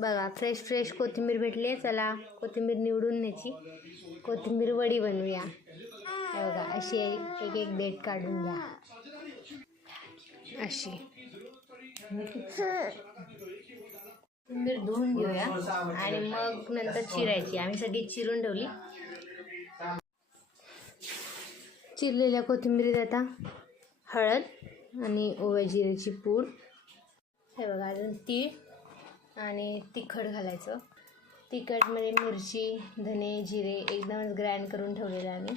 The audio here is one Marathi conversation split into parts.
बघा फ्रेश फ्रेश कोथिंबीर भेटली आहे चला कोथिंबीर निवडून न्यायची. कोथिंबीर वडी बनवूया. बघा अशी एक एक देठ काढून घ्या. अशी. कोथिंबीर धुवून घेऊया आणि मग नंतर चिरायची. आम्ही सगळी चिरून ठेवली. चिरलेल्या कोथिंबीरीत आता. हळद आणि ओव्या जिऱ्याची पूड. हे बघा अजून तीळ. आणि तिखट घालायचं. तिखटमध्ये मिरची धने जिरे एकदमच ग्राइंड करून ठेवलेलं आम्ही.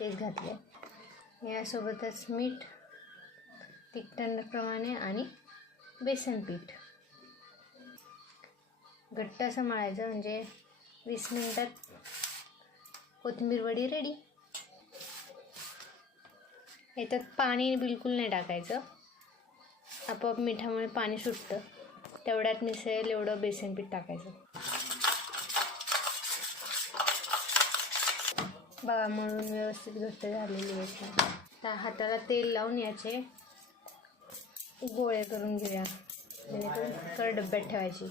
तेच घातले यासोबतच मीठ तिखटांप्रमाणे आणि बेसन पीठ. घट्ट असं मळायचं म्हणजे वीस मिनटात कोथिंबीर वडी रेडी याच्यात पाणी बिलकुल नाही टाकायचं. आपोआप मिठामुळे पाणी सुटतं. तेवढ्यात मिसळेल एवढं बेसन पीठ टाकायचं. बघा म्हणून व्यवस्थित घट्ट झालेली आहे आता हाताला तेल लावून याचे गोळे करून घेऊया. जेणेकरून कर डब्यात ठेवायची.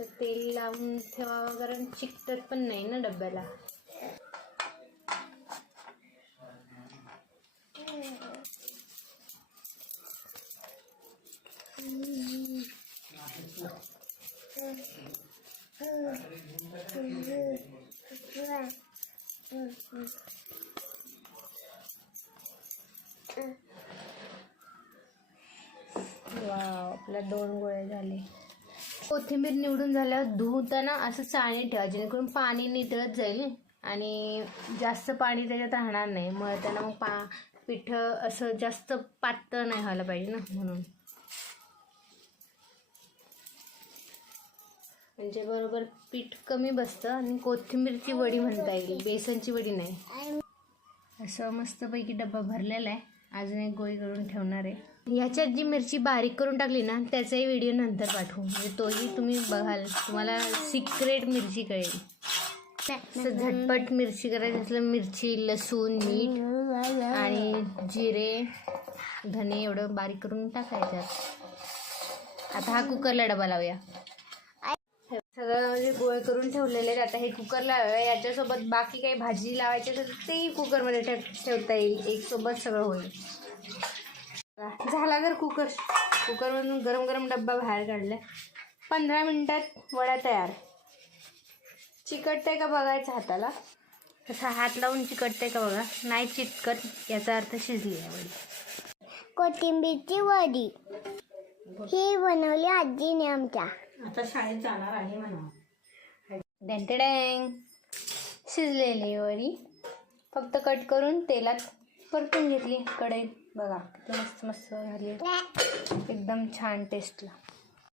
असं तेल लावून ठेवावं कारण चिकटत पण नाही ना डब्याला. वा आपल्या दोन गोळे झाले. कोथिंबीर निवडून झाल्यावर धुताना असं चाळणी ठेवा जेणेकरून पाणी नितळत जाईल आणि जास्त पाणी त्याच्यात राहणार नाही. मग त्यांना मग पा पिठ असं जास्त पातळ नाही व्हायला पाहिजे ना म्हणून. म्हणजे बरोबर पीठ कमी बसतं आणि कोथिंबीरची वडी म्हणता येईल बेसनची वडी नाही. असं मस्तपैकी डब्बा भरलेला आहे. अजून एक गोळी करून ठेवणार आहे. ह्याच्यात जी मिरची बारीक करून टाकली ना त्याचाही व्हिडिओ नंतर पाठवू. म्हणजे तोही तुम्ही बघाल. तुम्हाला सिक्रेट मिरची कळेल. असं झटपट मिरची करायची असलं मिरची लसूण मीठ आणि जिरे धने एवढं बारीक करून टाकायच्यात. आता हा कुकरला डबा लावूया. सगळं म्हणजे गोळे करून ठेवलेले आहेत आता हे कुकर लावूया याच्यासोबत बाकी काही भाजी लावायची असेल तर तेही कुकरमध्ये ठेव ठेवता येईल. एक सोबत सगळं होईल. झाला तर कुकर कुकरमधून गरम गरम डब्बा बाहेर काढला. पंधरा मिनटात वड्या तयार. चिकटते का बघायचं हाताला? तसा हात लावून चिकटते का बघा? नाही चिकट याचा अर्थ शिजली आहे वडी. कोथिंबीरची वडी. ही बनवली आजीने आमच्या. आता शाळेत जाणार आहे म्हणा. डेंटडँग. शिजलेली वरी. फक्त कट करून तेलात परतून घेतली कढईत बघा किती मस्त मस्त झाली. एकदम छान टेस्टला